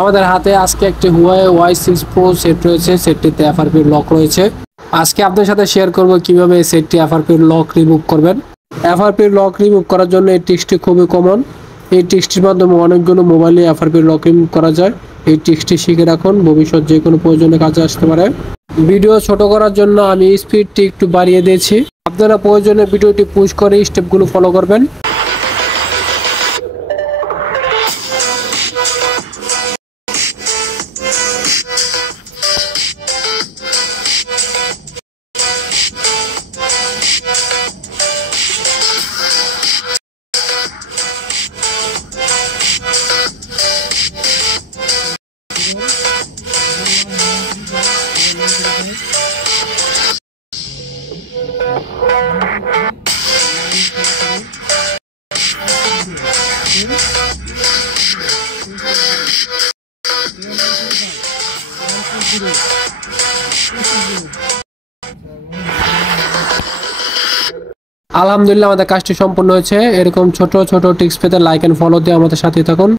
আমাদের হাতে আজকে একটি হুয়াওয়ে Y6 Pro সেট রয়েছে। সেটটিতে এফআরপি লক রয়েছে। আজকে আপনাদের সাথে শেয়ার করব কিভাবে এই সেটটি এফআরপি লক রিমুভ করবেন। এফআরপি লক রিমুভ করার জন্য এই ট্রিক্সটি খুবই কমন। এই ট্রিক্সটির মাধ্যমে অনেকগুলো মোবাইলে এফআরপি লক রিমুভ করা যায়। এই ট্রিক্সটি শিখে রাখুন, ভবিষ্যৎ যে কোনো প্রয়োজনে কাজে আসতে পারে। ভিডিও ছোট করার জন্য আমি স্পিডটি একটু বাড়িয়ে দিয়েছি। আপনারা প্রয়োজনে ভিডিওটি পুশ করে স্টেপগুলো ফলো করবেন। আলহামদুলিল্লাহ, আমাদের কাজটি সম্পূর্ণ হয়েছে। এরকম ছোট ছোট টিপস পেতে লাইক এন্ড ফলো দিয়ে আমাদের সাথে থাকুন।